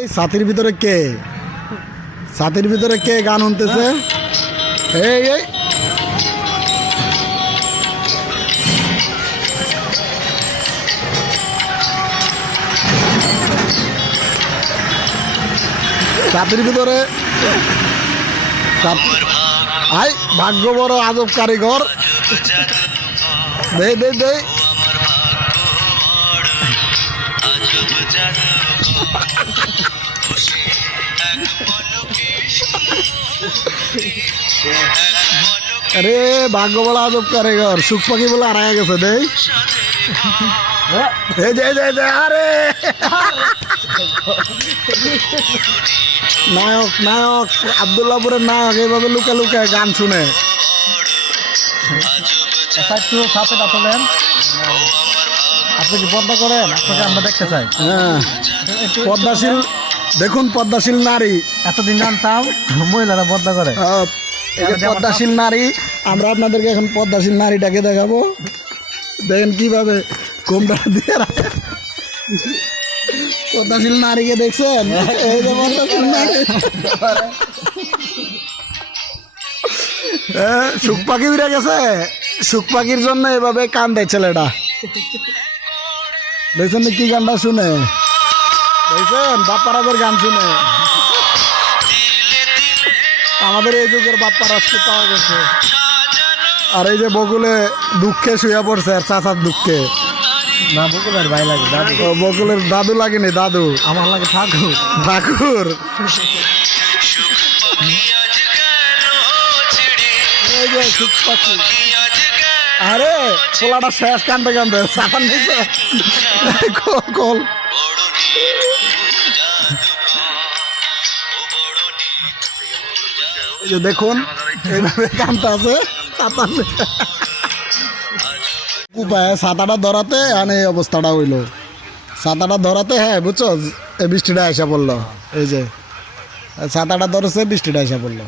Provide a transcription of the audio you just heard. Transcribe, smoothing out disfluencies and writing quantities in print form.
এই ছাতির ভিতরে কে গান শুনতেছে? এই এই ছাতির ভিতরে আই ভাগ্য বড় আজব কারিগর। দে দে দে আরে ভাগ্য বড় আজব কারিগর, সুখ পাখি বলে হারায় গেছে। দে আরে নায়ক নায়ক আব্দুল্লাহপুরের নায়ক এইভাবে লুকা লুকা গান শুনে। আপনি কি পর্দা করেন? আপনাকে আমরা দেখতে চাই। হ্যাঁ পদ্মাশীল, দেখুন পদ্মাশীল নারী। এতদিন জানতাম মহিলারা পর্দা করে। এই যে পদ্মাশীল নারী, আমরা আপনাদেরকে এখন পদ্মাশীল নারীটাকে দেখাবো। দেখেন কিভাবে কোমটা দিয়ে রাখে। পদ্মাশীল নারীকে দেখছেন? এই যে পদ্মাশীল নারী, সুখ পাখি উড়ে গেছে। সুখ পাখির জন্য এভাবে কান্দে ছেলেটা। দেখছেন কি গানটা শুনে? দেখছেন বাপ্পারাজের গান শুনে। আমাদের এই যুগের বাপ্পারাজকে পাওয়া গেছে। আর এই যে বকুলে দুঃখে শুয়ে পড়ছে, আর চাচার দুঃখে। না, বকুলের ভাই লাগে, দাদু। বকুলের দাদু লাগেনি, দাদু আমার লাগে ঠাকুর। ঠাকুর এই যে সুখ পাখি। আরে পোলাটা শেষ কান্দে কান্দে চাপান দিছে কল। এই যে দেখুন এইভাবে কান্দতে আছে চাপান দিছে। উপায় ছাতাটা ধরাতে আনে এই অবস্থাটা হইলো। ছাতাটা ধরাতে, হ্যাঁ বুঝছো, এই বৃষ্টিটা এসে পড়লো। এই যে ছাতাটা ধরেছে, বৃষ্টিটা এসে পড়লো।